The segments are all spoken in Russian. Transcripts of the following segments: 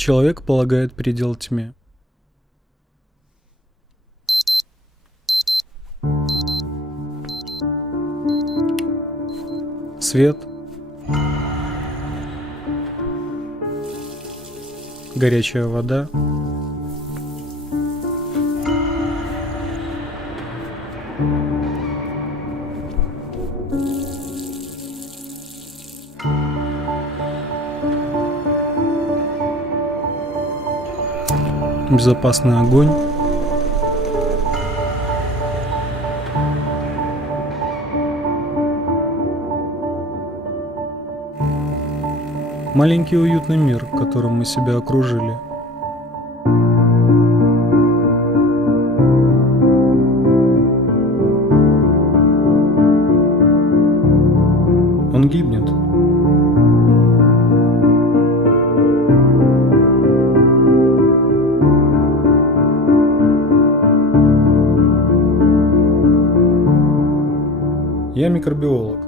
Человек полагает предел тьме. Свет, горячая вода, безопасный огонь, маленький уютный мир, которым мы себя окружили. Он гибнет. Я микробиолог.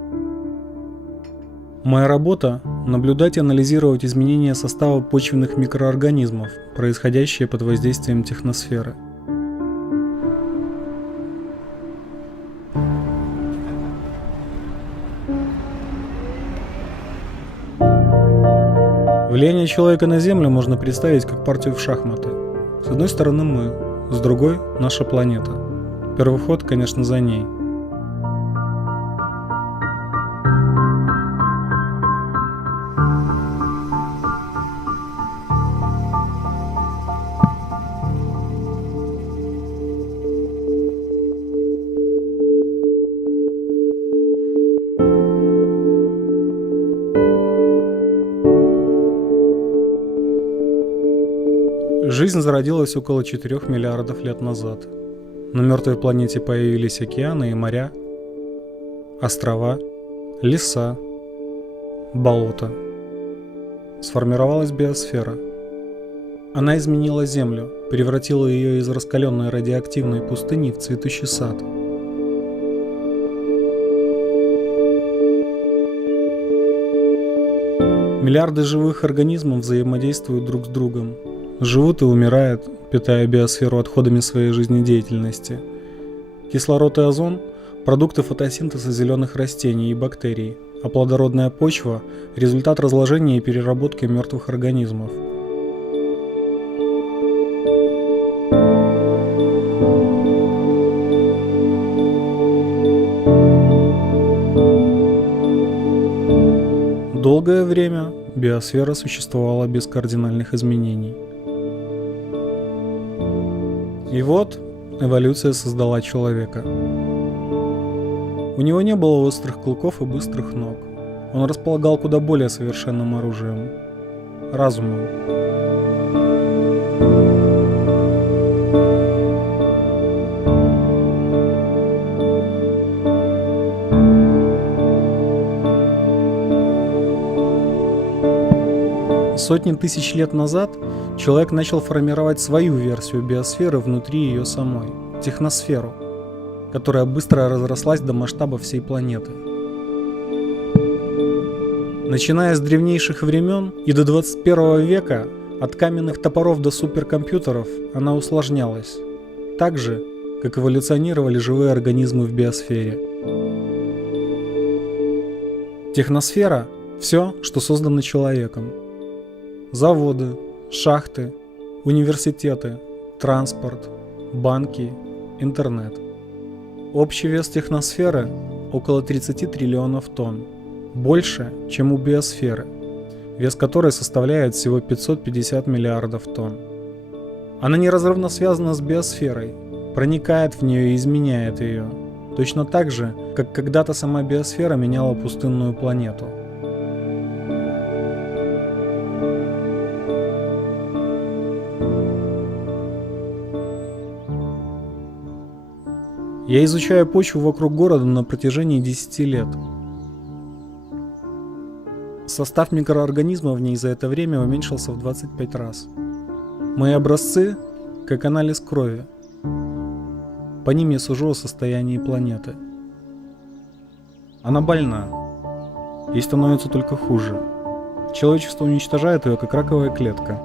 Моя работа – наблюдать и анализировать изменения состава почвенных микроорганизмов, происходящие под воздействием техносферы. Влияние человека на Землю можно представить как партию в шахматы. С одной стороны мы, с другой – наша планета. Первый ход, конечно, за ней. Жизнь зародилась около 4 миллиардов лет назад. На мертвой планете появились океаны и моря, острова, леса, болота. Сформировалась биосфера. Она изменила Землю, превратила ее из раскаленной радиоактивной пустыни в цветущий сад. Миллиарды живых организмов взаимодействуют друг с другом. Живут и умирают, питая биосферу отходами своей жизнедеятельности. Кислород и озон – продукты фотосинтеза зеленых растений и бактерий, а плодородная почва – результат разложения и переработки мертвых организмов. Долгое время биосфера существовала без кардинальных изменений. И вот эволюция создала человека. У него не было острых клыков и быстрых ног. Он располагал куда более совершенным оружием – разумом. Сотни тысяч лет назад человек начал формировать свою версию биосферы внутри ее самой – техносферу, которая быстро разрослась до масштаба всей планеты. Начиная с древнейших времен и до 21 века, от каменных топоров до суперкомпьютеров, она усложнялась, так же, как эволюционировали живые организмы в биосфере. Техносфера – все, что создано человеком. Заводы, шахты, университеты, транспорт, банки, интернет. Общий вес техносферы – около 30 триллионов тонн, больше, чем у биосферы, вес которой составляет всего 550 миллиардов тонн. Она неразрывно связана с биосферой, проникает в нее и изменяет ее, точно так же, как когда-то сама биосфера меняла пустынную планету. Я изучаю почву вокруг города на протяжении 10 лет. Состав микроорганизмов в ней за это время уменьшился в 25 раз. Мои образцы – как анализ крови. По ним я сужу о состоянии планеты. Она больна. Ей становится только хуже. Человечество уничтожает ее, как раковая клетка.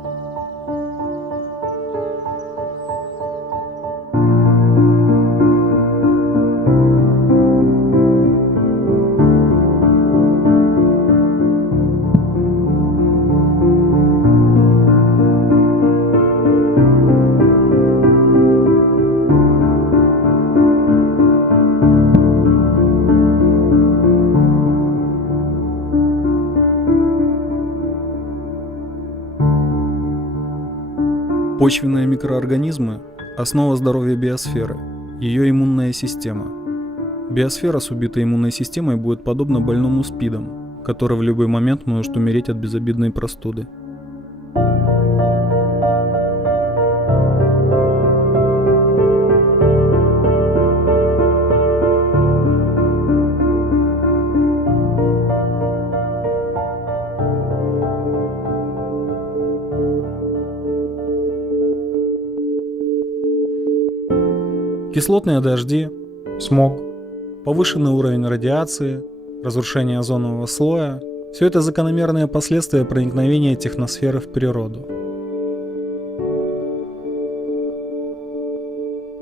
Почвенные микроорганизмы – основа здоровья биосферы, ее иммунная система. Биосфера с убитой иммунной системой будет подобна больному СПИДом, который в любой момент может умереть от безобидной простуды. Кислотные дожди, смог, повышенный уровень радиации, разрушение озонового слоя – все это закономерные последствия проникновения техносферы в природу.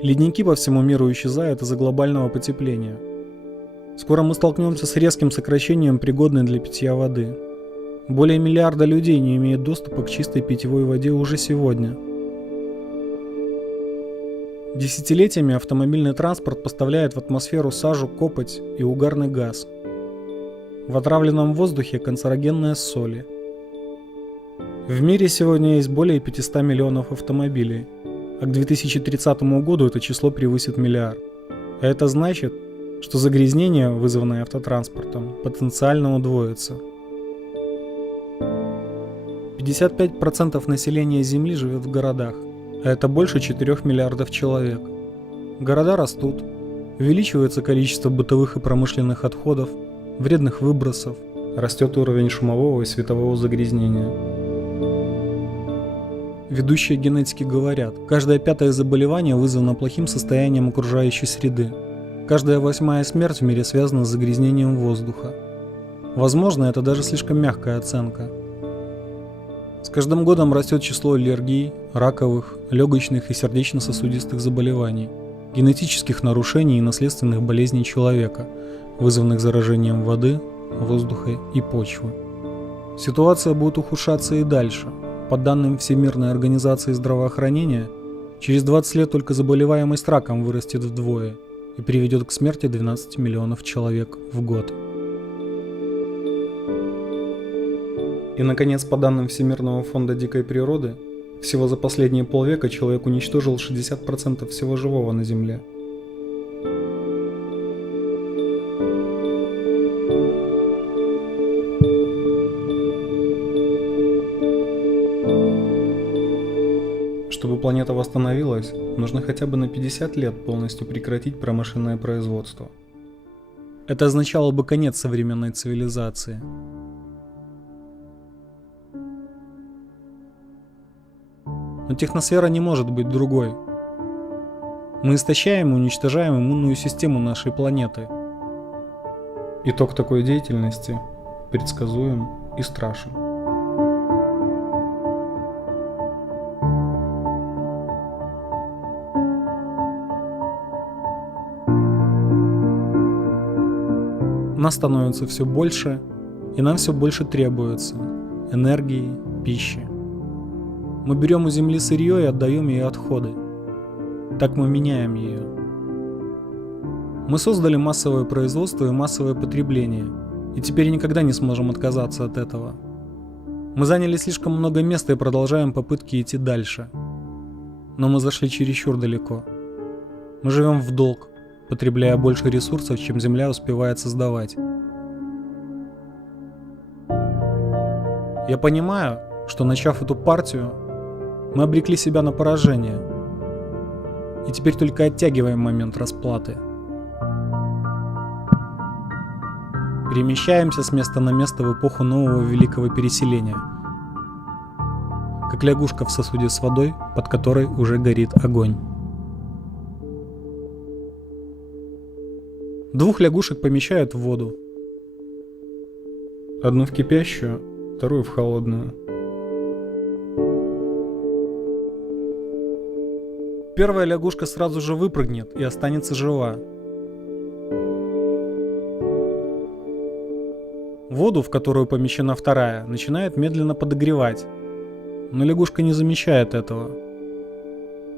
Ледники по всему миру исчезают из-за глобального потепления. Скоро мы столкнемся с резким сокращением пригодной для питья воды. Более миллиарда людей не имеют доступа к чистой питьевой воде уже сегодня. Десятилетиями автомобильный транспорт поставляет в атмосферу сажу, копоть и угарный газ. В отравленном воздухе канцерогенные соли. В мире сегодня есть более 500 миллионов автомобилей, а к 2030 году это число превысит миллиард. А это значит, что загрязнение, вызванное автотранспортом, потенциально удвоится. 55% населения Земли живет в городах. А это больше 4 миллиардов человек. Города растут, увеличивается количество бытовых и промышленных отходов, вредных выбросов, растет уровень шумового и светового загрязнения. Ведущие генетики говорят, каждое 5-е заболевание вызвано плохим состоянием окружающей среды. Каждая 8-я смерть в мире связана с загрязнением воздуха. Возможно, это даже слишком мягкая оценка. С каждым годом растет число аллергий, раковых, легочных и сердечно-сосудистых заболеваний, генетических нарушений и наследственных болезней человека, вызванных заражением воды, воздуха и почвы. Ситуация будет ухудшаться и дальше. По данным Всемирной организации здравоохранения, через 20 лет только заболеваемость раком вырастет вдвое и приведет к смерти 12 миллионов человек в год. И, наконец, по данным Всемирного фонда дикой природы, всего за последние полвека человек уничтожил 60% всего живого на Земле. Чтобы планета восстановилась, нужно хотя бы на 50 лет полностью прекратить промышленное производство. Это означало бы конец современной цивилизации. Но техносфера не может быть другой. Мы истощаем и уничтожаем иммунную систему нашей планеты. Итог такой деятельности предсказуем и страшен. Нас становится все больше, и нам все больше требуется энергии, пищи. Мы берем у Земли сырье и отдаем ей отходы. Так мы меняем ее. Мы создали массовое производство и массовое потребление, и теперь никогда не сможем отказаться от этого. Мы заняли слишком много места и продолжаем попытки идти дальше. Но мы зашли чересчур далеко. Мы живем в долг, потребляя больше ресурсов, чем Земля успевает создавать. Я понимаю, что, начав эту партию, мы обрекли себя на поражение, и теперь только оттягиваем момент расплаты. Перемещаемся с места на место в эпоху нового великого переселения, как лягушка в сосуде с водой, под которой уже горит огонь. 2 лягушек помещают в воду. Одну в кипящую, вторую в холодную. Первая лягушка сразу же выпрыгнет и останется жива. Воду, в которую помещена вторая, начинает медленно подогревать. Но лягушка не замечает этого.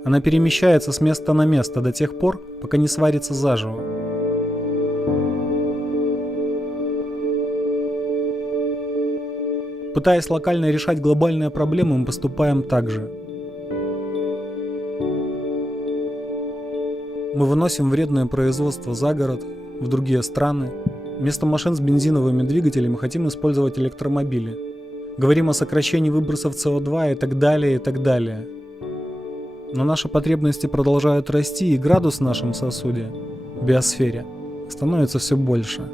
Она перемещается с места на место до тех пор, пока не сварится заживо. Пытаясь локально решать глобальные проблемы, мы поступаем так же. Мы выносим вредное производство за город, в другие страны. Вместо машин с бензиновыми двигателями хотим использовать электромобили. Говорим о сокращении выбросов СО2 и так далее, и так далее. Но наши потребности продолжают расти, и градус в нашем сосуде, биосфере, становится все больше.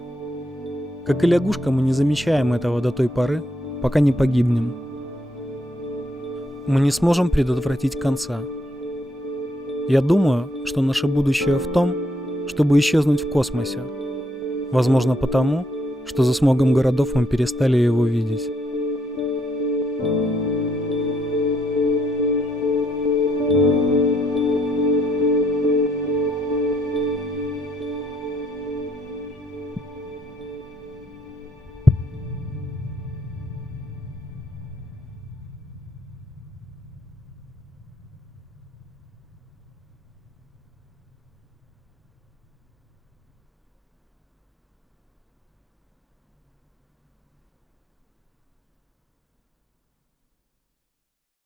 Как и лягушка, мы не замечаем этого до той поры, пока не погибнем. Мы не сможем предотвратить конца. Я думаю, что наше будущее в том, чтобы исчезнуть в космосе. Возможно потому, что за смогом городов мы перестали его видеть.